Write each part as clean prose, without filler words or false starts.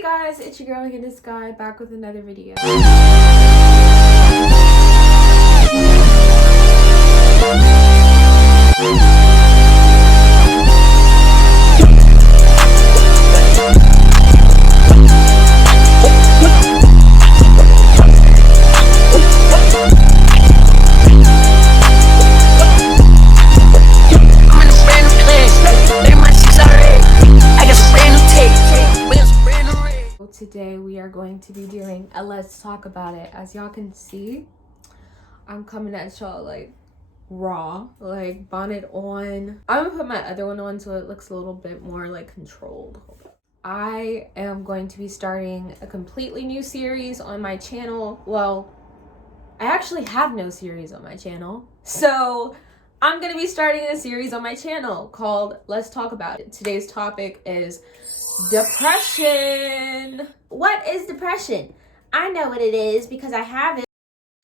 Hey guys, it's your girl in the sky back with another video. Today we are going to be doing a let's talk about it. As y'all can see, I'm coming at y'all like raw, like bonnet on. I'm gonna put my other one on so it looks a little bit more like controlled. I am going to be starting a completely new series on my channel. Well, I actually have no series on my channel, so I'm gonna be starting a series on my channel called Let's Talk About It. Today's topic is depression. What is depression? I know what it is because I have it,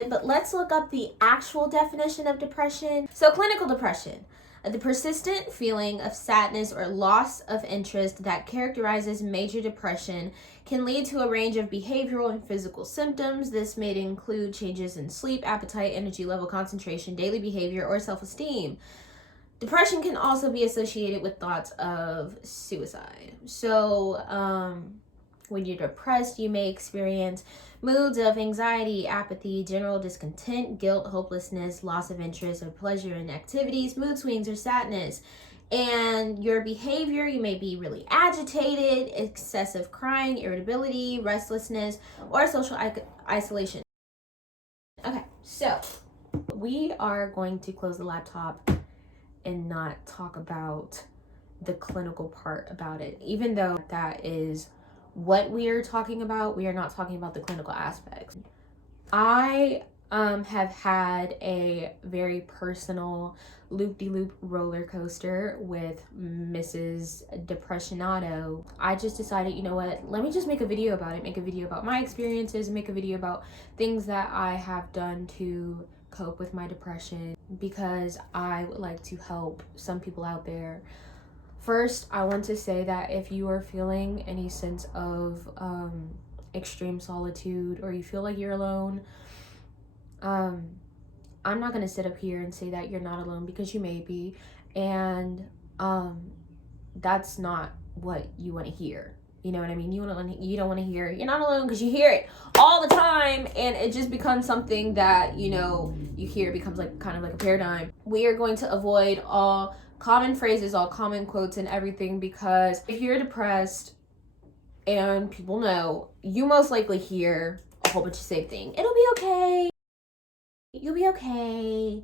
but let's look up the actual definition of depression. So clinical depression, the persistent feeling of sadness or loss of interest that characterizes major depression, can lead to a range of behavioral and physical symptoms. This may include changes in sleep, appetite, energy level, concentration, daily behavior, or self-esteem. Depression can also be associated with thoughts of suicide. So, when you're depressed, you may experience moods of anxiety, apathy, general discontent, guilt, hopelessness, loss of interest or pleasure in activities, mood swings, or sadness. And your behavior, you may be really agitated, excessive crying, irritability, restlessness, or social isolation. Okay, so we are going to close the laptop and not talk about the clinical part about it. Even though that is what we are talking about, we are not talking about the clinical aspects. I have had a very personal loop-de-loop roller coaster with Mrs. Depressionato. I just decided, you know what, let me just make a video about it, make a video about my experiences, make a video about things that I have done to cope with my depression, because I would like to help some people out there. First, I want to say that if you are feeling any sense of extreme solitude, or you feel like you're alone, I'm not going to sit up here and say that you're not alone, because you may be, and that's not what you want to hear. You know what I mean? You don't want to hear you're not alone, because you hear it all the time, and it just becomes something that, you know, you hear, it becomes like kind of like a paradigm. We are going to avoid all common phrases, all common quotes and everything, because if you're depressed, and people know, you most likely hear a whole bunch of same thing. It'll be okay. You'll be okay.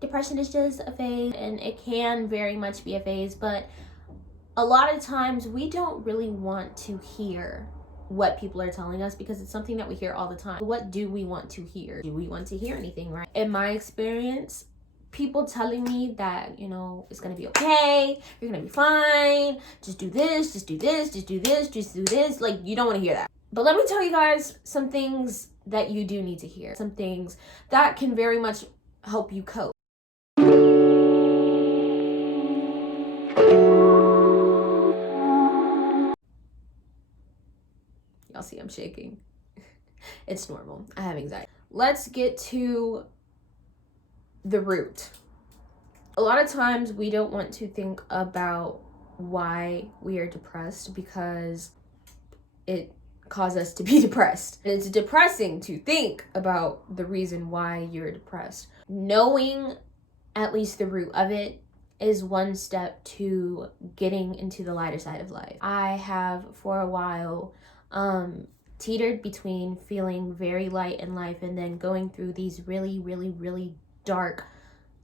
Depression is just a phase, and it can very much be a phase, but a lot of times we don't really want to hear what people are telling us, because it's something that we hear all the time. What do we want to hear? Do we want to hear anything, right? In my experience, people telling me that, you know, it's gonna be okay, you're gonna be fine, just do this, just do this, just do this, just do this. Like, you don't want to hear that. But let me tell you guys some things that you do need to hear, some things that can very much help you cope. Y'all see I'm shaking. It's normal. I have anxiety. Let's get to the root. A lot of times we don't want to think about why we are depressed, because it causes us to be depressed. And it's depressing to think about the reason why you're depressed. Knowing at least the root of it is one step to getting into the lighter side of life. I have for a while teetered between feeling very light in life and then going through these really, really, really dark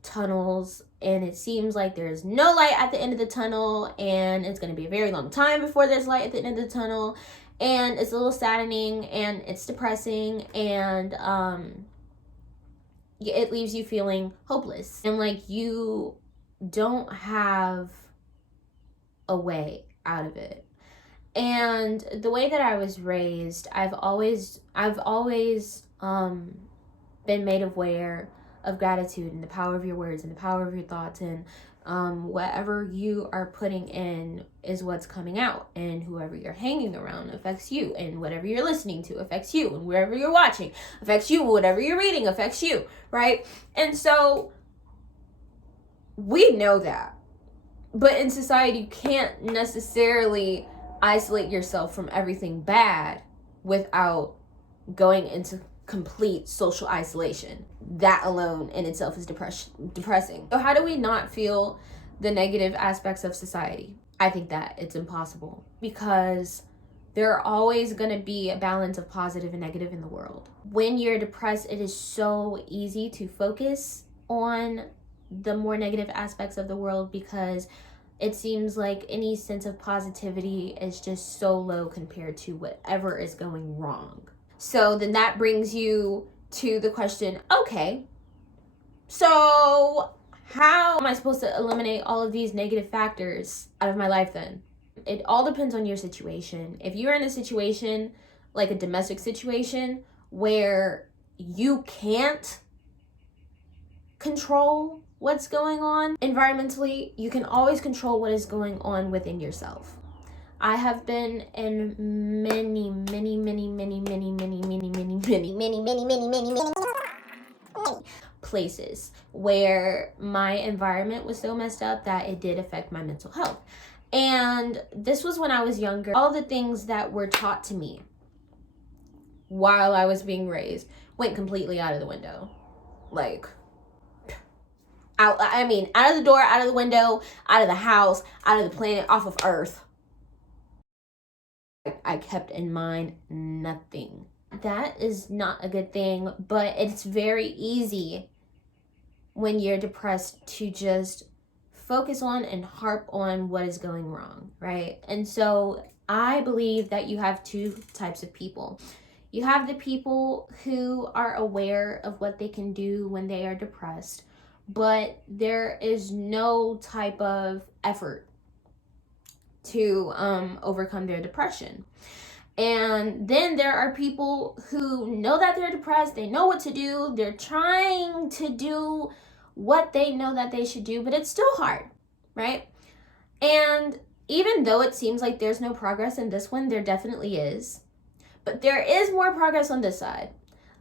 tunnels, and it seems like there's no light at the end of the tunnel, and it's going to be a very long time before there's light at the end of the tunnel, and it's a little saddening, and it's depressing, and it leaves you feeling hopeless, and like you don't have a way out of it. And the way that I was raised, I've always been made aware of gratitude and the power of your words and the power of your thoughts, and Whatever you are putting in is what's coming out, and whoever you're hanging around affects you, and whatever you're listening to affects you, and wherever you're watching affects you, whatever you're reading affects you, right? And so we know that, but in society you can't necessarily isolate yourself from everything bad without going into complete social isolation. That alone in itself is depressing. So how do we not feel the negative aspects of society? I think that it's impossible, because there are always going to be a balance of positive and negative in the world. When you're depressed, it is so easy to focus on the more negative aspects of the world, because it seems like any sense of positivity is just so low compared to whatever is going wrong. So then that brings you to the question, okay, so how am I supposed to eliminate all of these negative factors out of my life then? It all depends on your situation. If you're in a situation, like a domestic situation, where you can't control what's going on environmentally, you can always control what is going on within yourself. I have been in many places where my environment was so messed up that it did affect my mental health. And this was when I was younger. All the things that were taught to me while I was being raised went completely out of the window. Like, out of the door, out of the window, out of the house, out of the planet, off of Earth. I kept in mind nothing. That is not a good thing, but it's very easy when you're depressed to just focus on and harp on what is going wrong, right? And so I believe that you have two types of people. You have the people who are aware of what they can do when they are depressed, but there is no type of effort to overcome their depression. And then there are people who know that they're depressed, they know what to do, they're trying to do what they know that they should do, but it's still hard, right? And even though it seems like there's no progress in this one, there definitely is. But there is more progress on this side.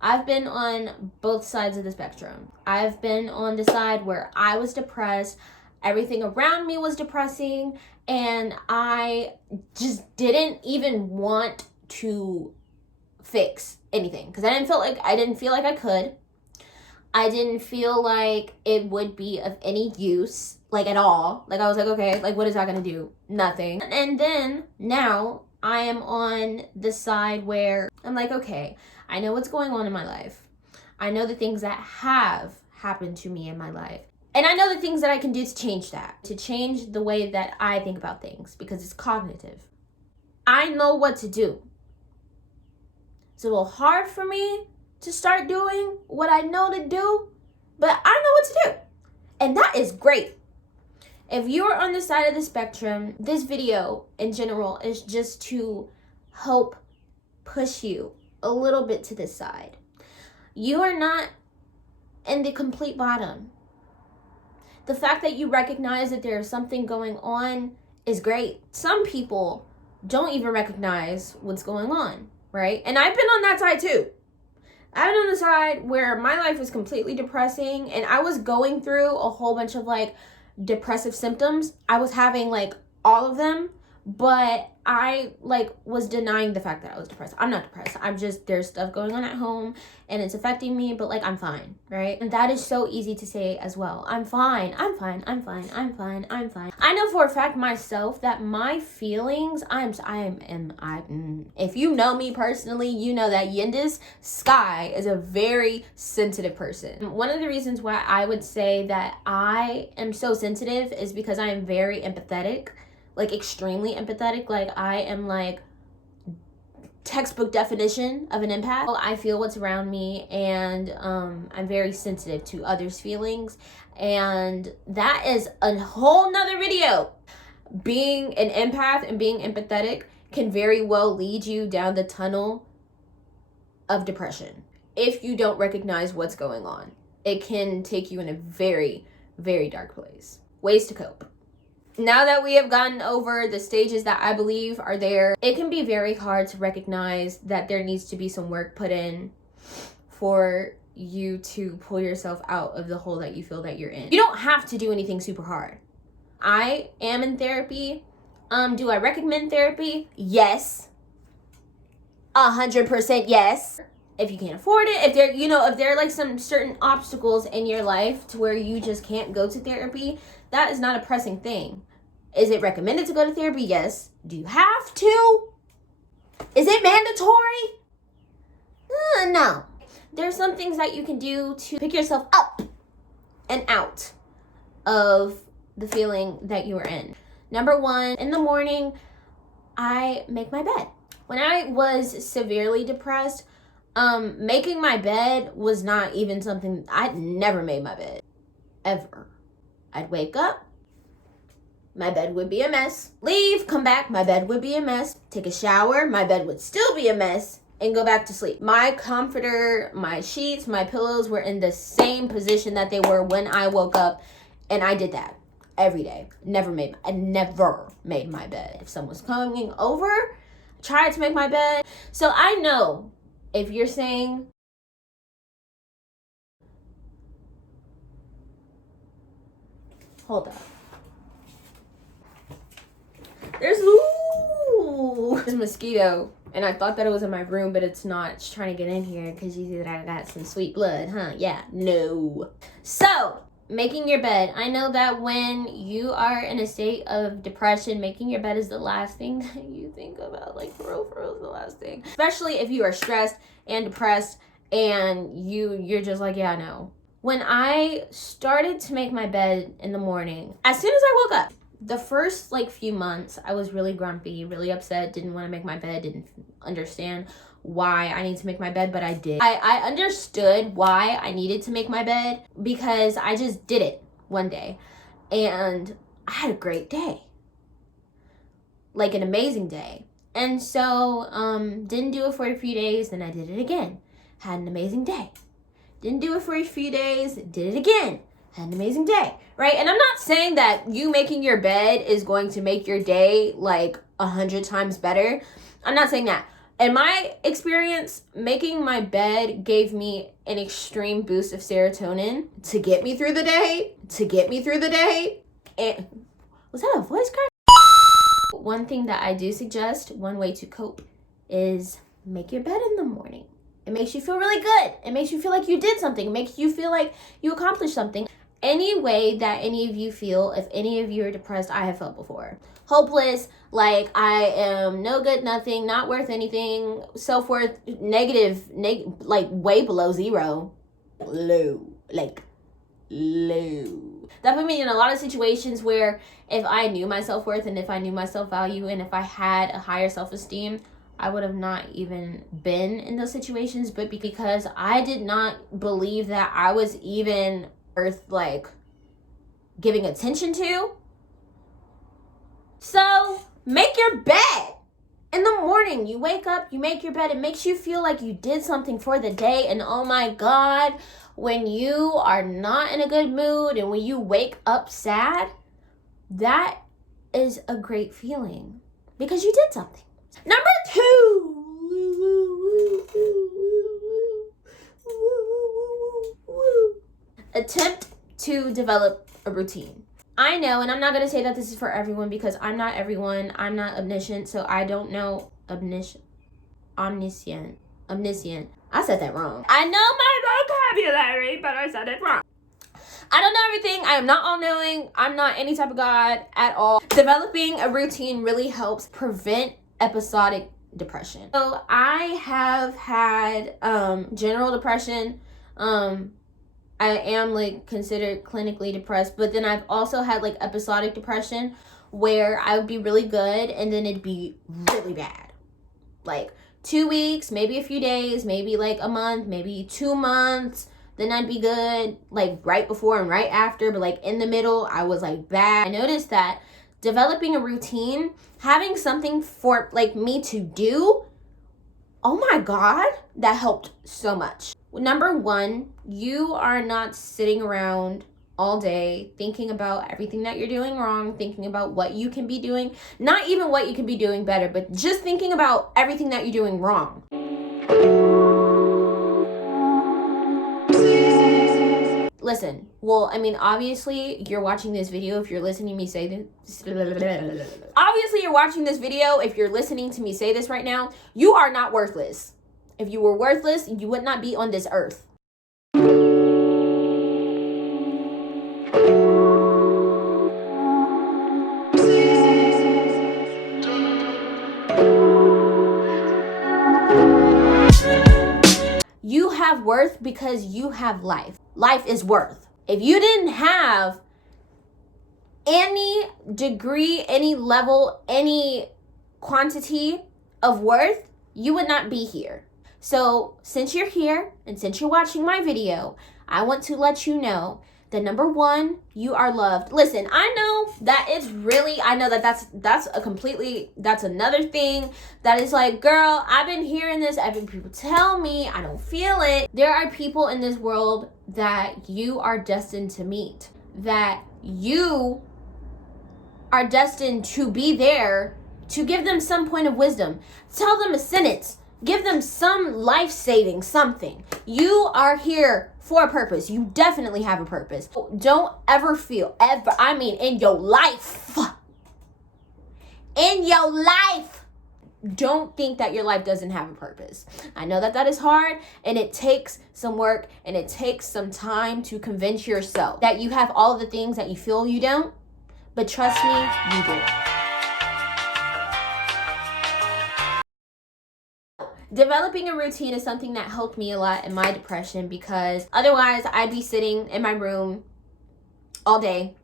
I've been on both sides of the spectrum. I've been on the side where I was depressed, everything around me was depressing, and I just didn't even want to fix anything because I didn't feel like I could. I didn't feel like it would be of any use, like at all. Like I was like, okay, like what is that gonna do? Nothing. And then now I am on the side where I'm like, okay, I know what's going on in my life. I know the things that have happened to me in my life. And I know the things that I can do to change that, to change the way that I think about things, because it's cognitive. I know what to do. It's a little hard for me to start doing what I know to do, but I know what to do. And that is great. If you're on the side of the spectrum, this video in general is just to help push you a little bit to this side. You are not in the complete bottom. The fact that you recognize that there is something going on is great. Some people don't even recognize what's going on, right? And I've been on that side too. I've been on the side where my life was completely depressing and I was going through a whole bunch of like depressive symptoms. I was having like all of them, but I like was denying the fact that I was depressed. I'm not depressed. I'm just, there's stuff going on at home and it's affecting me, but like I'm fine, right? And that is so easy to say as well. I'm fine. I know for a fact myself that my feelings, if you know me personally, you know that Yindis Sky is a very sensitive person. One of the reasons why I would say that I am so sensitive is because I am very empathetic. Like extremely empathetic. Like I am like textbook definition of an empath. I feel what's around me and I'm very sensitive to others' feelings, and that is a whole nother video. Being an empath and being empathetic can very well lead you down the tunnel of depression if you don't recognize what's going on. It can take you in a very, very dark place. ways to cope. Now that we have gotten over the stages that I believe are there, it can be very hard to recognize that there needs to be some work put in for you to pull yourself out of the hole that you feel that you're in. You don't have to do anything super hard. I am in therapy. Do I recommend therapy? Yes. 100% yes. If you can't afford it, if there are like some certain obstacles in your life to where you just can't go to therapy, that is not a pressing thing. Is it recommended to go to therapy? Yes. Do you have to? Is it mandatory? No. There's some things that you can do to pick yourself up and out of the feeling that you are in. Number one, in the morning, I make my bed. When I was severely depressed, making my bed was not even something. I'd never made my bed, ever. I'd wake up, my bed would be a mess. Leave, come back, my bed would be a mess. Take a shower, my bed would still be a mess, and go back to sleep. My comforter, my sheets, my pillows were in the same position that they were when I woke up, and I did that every day. I never made my bed. If someone's coming over, tried to make my bed. So I know if you're saying, hold up. There's this mosquito, and I thought that it was in my room, but it's not. It's trying to get in here because you see that I got some sweet blood, huh? Yeah, no. So, making your bed. I know that when you are in a state of depression, making your bed is the last thing that you think about. Like, for real is the last thing. Especially if you are stressed and depressed and you're just like, yeah, no. When I started to make my bed in the morning, as soon as I woke up, the first few months, I was really grumpy, really upset, didn't want to make my bed, didn't understand why I need to make my bed, but I did. I understood why I needed to make my bed because I just did it one day and I had a great day. Like an amazing day. And so, didn't do it for a few days, then I did it again. Had an amazing day. Didn't do it for a few days, did it again. Had an amazing day, right? And I'm not saying that you making your bed is going to make your day 100 times better. I'm not saying that. In my experience, making my bed gave me an extreme boost of serotonin to get me through the day, And was that a voice crack? One thing that I do suggest, one way to cope, is make your bed in the morning. It makes you feel really good. It makes you feel like you did something. It makes you feel like you accomplished something. Any way that any of you feel, if any of you are depressed, I have felt before. Hopeless, like I am no good, nothing, not worth anything, self-worth negative, way below zero. Low. That put me in a lot of situations where if I knew my self-worth and if I knew my self-value and if I had a higher self-esteem, I would have not even been in those situations. But because I did not believe that I was even worth giving attention to. So make your bed in the morning. You wake up, you make your bed. It makes you feel like you did something for the day. And oh my God, when you are not in a good mood and when you wake up sad, that is a great feeling because you did something. Number 2. Attempt to develop a routine. I know, and I'm not going to say that this is for everyone because I'm not everyone. I'm not omniscient, so I don't know omniscient. I said that wrong. I know my vocabulary, but I said it wrong. I don't know everything. I am not all-knowing. I'm not any type of God at all. Developing a routine really helps prevent episodic depression. So I have had general depression. I am considered clinically depressed, but then I've also had episodic depression where I would be really good and then it'd be really bad. 2 weeks, maybe a few days, maybe a month, maybe 2 months. Then I'd be good, right before and right after, but in the middle, I was bad. I noticed that developing a routine, having something for me to do, oh my God, that helped so much. Number 1, you are not sitting around all day thinking about everything that you're doing wrong, thinking about what you can be doing, not even what you can be doing better, but just thinking about everything that you're doing wrong. Listen, well, I mean, obviously you're watching this video if you're listening to me say this. Obviously you're watching this video if you're listening to me say this right now. You are not worthless. If you were worthless, you would not be on this earth. You have worth because you have life. Life is worth. If you didn't have any degree, any level, any quantity of worth, you would not be here. So since you're here and since you're watching my video, I want to let you know that number one, you are loved. Listen, I know that it's really, I know that that's another thing that is like, girl, I've been hearing this, I've been people tell me, I don't feel it. There are people in this world that you are destined to meet, that you are destined to be there to give them some point of wisdom. Tell them a sentence. Give them some life-saving something. You are here for a purpose. You definitely have a purpose. Don't ever feel, in your life, don't think that your life doesn't have a purpose. I know that is hard, and it takes some work, and it takes some time to convince yourself that you have all of the things that you feel you don't, but trust me, you do. Developing a routine is something that helped me a lot in my depression, because otherwise I'd be sitting in my room all day,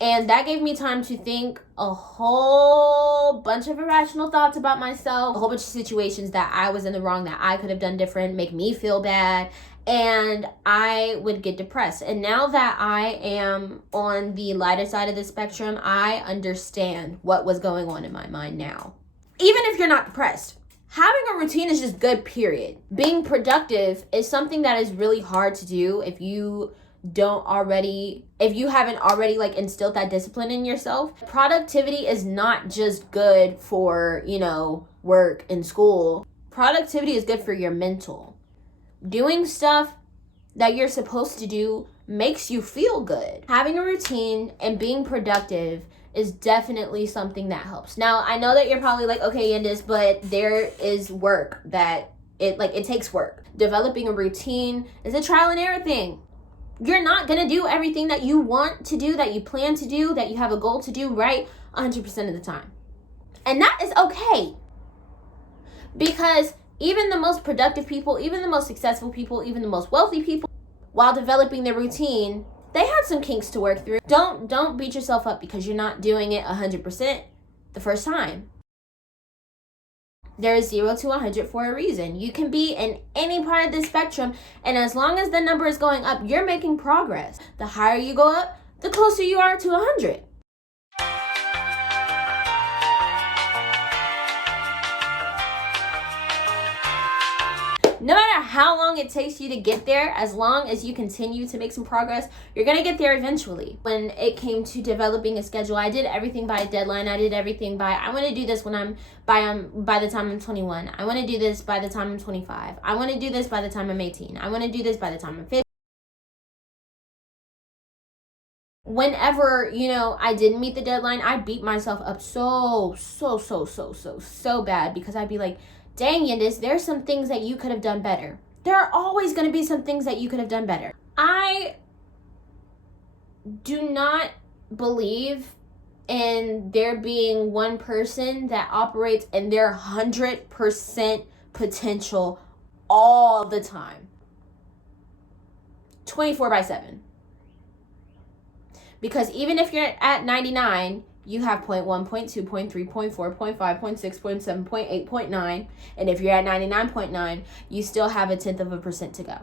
and that gave me time to think a whole bunch of irrational thoughts about myself, a whole bunch of situations that I was in the wrong, that I could have done different, make me feel bad, and I would get depressed. And now that I am on the lighter side of the spectrum, I understand what was going on in my mind now. Even if you're not depressed, having a routine is just good, period. Being productive is something that is really hard to do if you haven't already like instilled that discipline in yourself. Productivity is not just good for, work and school. Productivity is good for your mental. Doing stuff that you're supposed to do makes you feel good. Having a routine and being productive is definitely something that helps. Now, I know that you're probably like, okay, Yandis, but there is work that it takes work. Developing a routine is a trial and error thing. You're not gonna do everything that you want to do, that you plan to do, that you have a goal to do right 100% of the time. And that is okay. Because even the most productive people, even the most successful people, even the most wealthy people, while developing their routine, they had some kinks to work through. Don't beat yourself up because you're not doing it 100% the first time. There is 0 to 100 for a reason. You can be in any part of the spectrum, and as long as the number is going up, you're making progress. The higher you go up, the closer you are to 100. No matter how long it takes you to get there, as long as you continue to make some progress, you're gonna get there eventually. When it came to developing a schedule, I did everything by a deadline. I did everything by, I want to do this by the time I'm 21. I want to do this by the time I'm 25. I want to do this by the time I'm 18. I want to do this by the time I'm 50. Whenever, I didn't meet the deadline, I beat myself up so bad, because I'd be like, dang, Yandis, there's some things that you could have done better. There are always going to be some things that you could have done better. I do not believe in there being one person that operates in their 100% potential all the time. 24/7. Because even if you're at 99, you have 0.1, 0.2, 0.3, 0.4, 0.5, 0.6, 0.7, 0.8, 0.9. And if you're at 99.9, you still have 0.1% to go.